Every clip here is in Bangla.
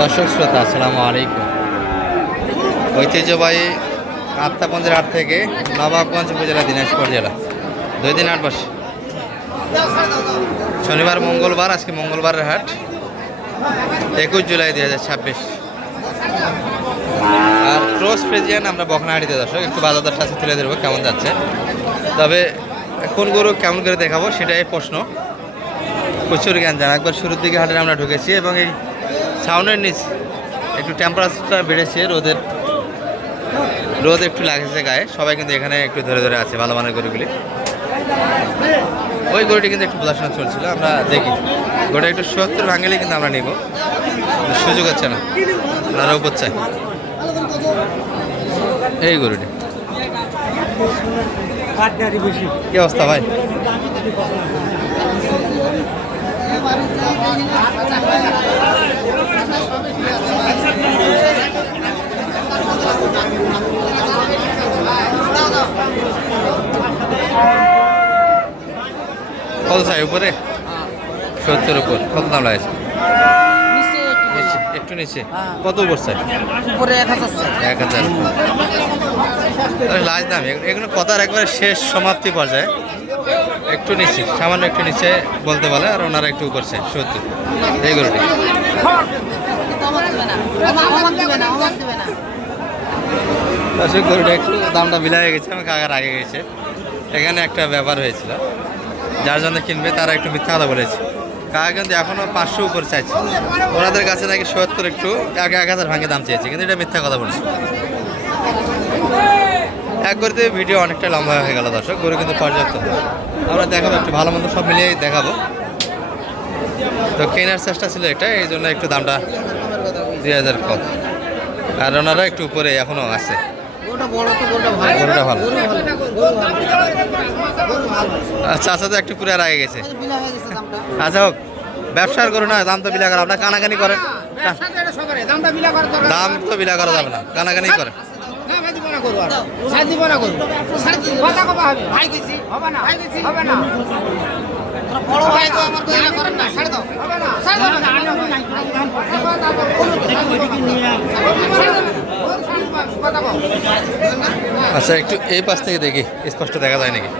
দর্শক শ্রোতা আসসালামু আলাইকুম। ঐতিহ্যবাহী আত্মাপঞ্জের হাট থেকে নবাবগঞ্জ উপজেলা দিনাজপুর জেলা 2 দিন হাট বসে। শনিবার মঙ্গলবার, আজকে মঙ্গলবারের হাট 21 জুলাই 2026। আর ক্রস ফ্রিজিয়ান আমরা বকনাহাটিতে দর্শক একটু বাজার দরটা তুলে দেবো কেমন যাচ্ছে। তবে কোন গরু কেমন করে দেখাবো সেটাই প্রশ্ন। প্রচুর জ্ঞান জানা। একবার শুরুর দিকে হাটে আমরা ঢুকেছি এবং এই ছাউনের নিচ একটু টেম্পারেচারটা বেড়েছে, রোদ একটু লাগছে গায়ে। সবাই কিন্তু এখানে একটু ধরে ধরে আছে ভালো মানের গরুগুলি। ওই গরুটি কিন্তু একটু প্রদর্শন চলছিল, আমরা দেখি গরুটা একটু 70 ভাঙলে কিন্তু আমরা নিব, সুযোগ হচ্ছে না, ওনারা উপর চাই। এই গরুটি কি অবস্থা ভাই? কত চাই উপরে? 70 উপর। কত দাম লাগছে? একটু নিচে। কত উপর চাই? 1000। লাস্ট দাম এগুলো কথার একবারে শেষ সমাপ্তি পর্যায়ে। একটু নিচে, সামান্য একটু নিচে বলতে বলে, আর ওনারা একটু করছে 70। এই গরুটি গরুটা একটু দামটা মিলা হয়ে গেছে, আমাকে আগার আগে গেছে। এখানে একটা ব্যাপার হয়েছিল, যার জন্য কিনবে তারা একটু মিথ্যা কথা বলেছে। কাকা কিন্তু এখনও 500 উপর চাইছে, ওনাদের কাছে নাকি 70 একটু 1000 ভাঙে দাম চেয়েছে, কিন্তু এটা মিথ্যা কথা বলছে। এক করতে ভিডিও অনেকটা লম্বা হয়ে গেল দর্শক। গরু কিন্তু পর্যাপ্ত, আমরা দেখাবো একটু ভালো মন্দ সব মিলিয়ে দেখাবো। তো কেনার চেষ্টা ছিল এটা, এই জন্য একটু দামটা 2000 কম। আর ওনারা একটু উপরে এখনো আছে। গরুটা ভালো। আচ্ছা আচ্ছা, তো একটু পুরো আর আগে গেছে। আচ্ছা হোক, ব্যবসার গরু না, দাম তো বিলা করা। আপনার কানাকানি করেন, দাম তো বিলা করা যাবে না, কানাকানি করে। আচ্ছা একটু এই পাশ থেকে দেখি, স্পষ্ট দেখা যায় নাকি।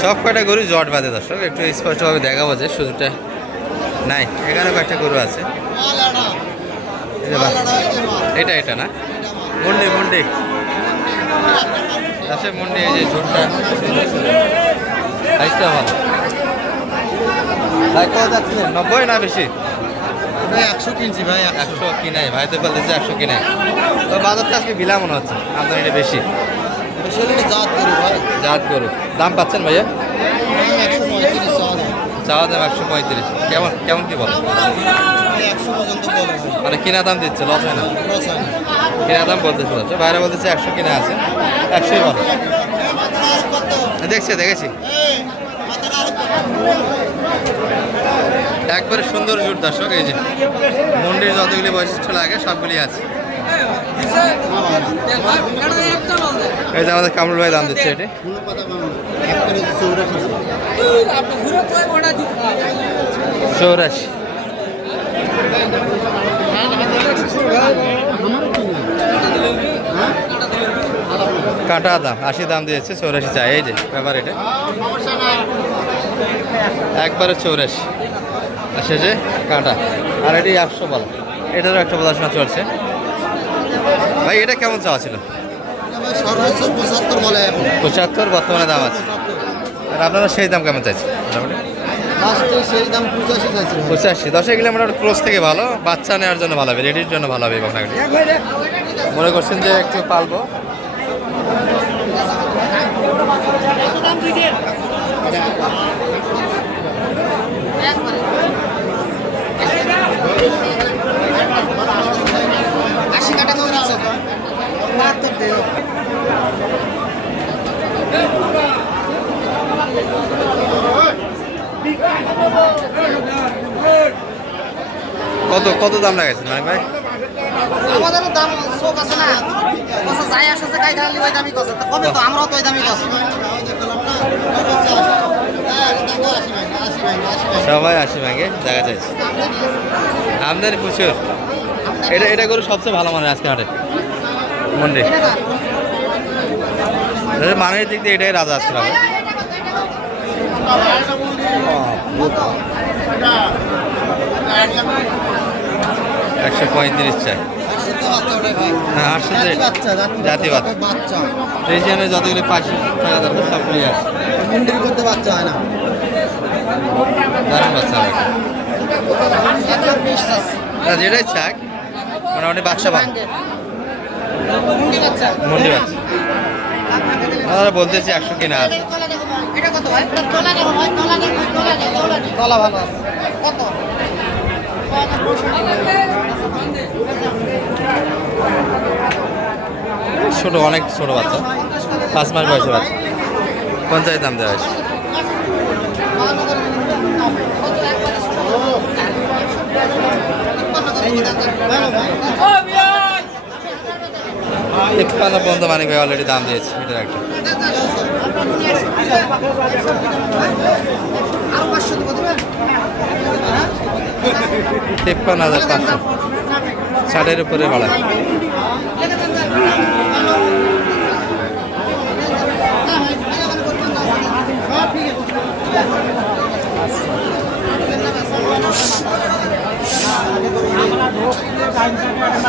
সব কয়টা গরু জট বাঁধে দর্শক, একটু স্পষ্টভাবে দেখাবো যে সুযোগটা নাই। এখানে কয়েকটা গরু আছে। এটা না মন্ডি আছে, মন্ডি। এই যে ঝোটটা সাইজটা ভালো। ভাই কত যাচ্ছে? 90 না বেশি? 100 কিনছি ভাই। 100 কিনাই ভাই, তো বলতেছে 100 কিনাই। তো বাজারটা আজকে বিলা মনে হচ্ছে, আমদানিটা বেশি। জাত গরু দাম পাচ্ছেন ভাইয়া? চাওয়া দাম 135। কেমন কি বল? মানে কিনা দাম দিচ্ছে, লস হয় না? কিনা দাম বলতেছে, বাইরে বলতেছে 100 কিনা আছে, 100ই বল। দেখেছি একবারে সুন্দর জুট দর্শক। এই যে মন্ডির যতগুলি বৈশিষ্ট্য লাগে সবগুলি আছে। এই যে আমাদের কামরুল ভাই দাম দিচ্ছে এটি 84। কাঁটা দাম 80 দাম দিয়েছে, 84 চাই। এই যে ব্যাপার এটা একবারে 84। আচ্ছা যে কাঁটা, আর এটি 100 বলা। এটারও একটা প্রদর্শন চলছে ভাই। এটা কেমন চাওয়া ছিল? 75 বর্তমানে দাম আছে। আর আপনারা সেই দাম কেমন চাইছেন? সেই দাম 85। 10 কিলোমিটার ক্রস থেকে ভালো, বাচ্চা নেওয়ার জন্য ভালো হবে, রেডির জন্য ভালো হবে। মনে করছেন যে একটু পালবো, কত কত দাম লাগাইছেন মানিক ভাই? আমাদেরও দাম শোক আছে না, কথা যাই আসছে গাই খালি ওই দামই কথা, কবে তো আমরাও তো ওই দামই কথা। সবাই 80 ভাঙে দেখা যাচ্ছে, আমদানি প্রচুর। এটা গরু সবচেয়ে ভালো মানে আজকে হাটে মন্ডি, মানের দিক দিয়ে এটাই রাজা আজকে হবে। 135 চাই। হ্যাঁ 800 জাতি বাচ্চা রেজিয়ানের যতগুলি 500 টাকা দরকার সব নিয়ে আসে। মুন্ডির মধ্যে বাচ্চা হয় না, দারুণ বাচ্চা হবে না, যেটাই চাক মোটামুটি বাচ্চা পান মুন্ডি বাচ্চা। মন্ডি বাচ্চা। আমরা বলতেছি 100 কিনা আছে। এটা কত ভাই? তলা ভালো আছে কত? ছোট, অনেক ছোট বাচ্চা, 5 মাস বয়সের বাচ্চা। 50 দাম দেওয়া হয়েছে। তিপ্পান্ন পর্যন্ত মানিক ভাই অলরেডি দাম দিয়েছে এটার একটা। 53,500, 60-এর উপরে বাড়া।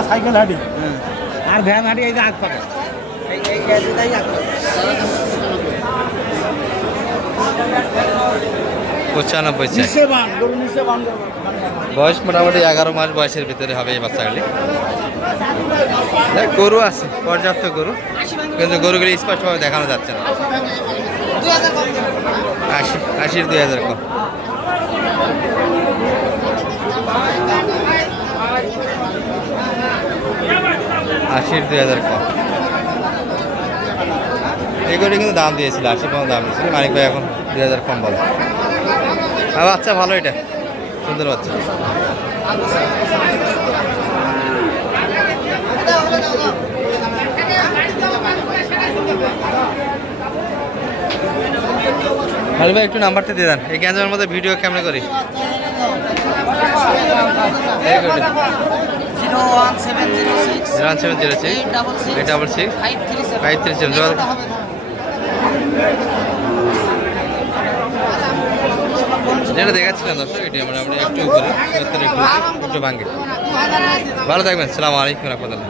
সাইকেল হাঁটি আর ভ্যান হাঁটি, এই যে আগ পাকা 95 চাই। বয়স মোটামুটি 11 মাস বয়সের ভিতরে হবে এই বাচ্চাগুলি। গরু আছে পর্যাপ্ত গরু, কিন্তু গরুগুলি স্পষ্টভাবে দেখানো যাচ্ছে না। 80-এর 2000 কম। আশির 2000 কম। এগুলি কিন্তু দাম দিয়েছিল 80 পর্যন্ত দাম দিয়েছিল, মানিক ভাই এখন 2000 কম বলে। আর বাচ্চা ভালো, এটা সুন্দর বাচ্চা। মানিক ভাই একটু নাম্বারটা দিয়ে দেন, এই গ্যাঞ্জামের মধ্যে ভিডিও কেমন করি। 01706 866 537 যেটা দেখাচ্ছিলাম দর্শক, এটি আমরা একটু উপরে একটু ভাঙ্গে। ভালো থাকবেন, সালামু আলাইকুম রহমতুল্লাহ।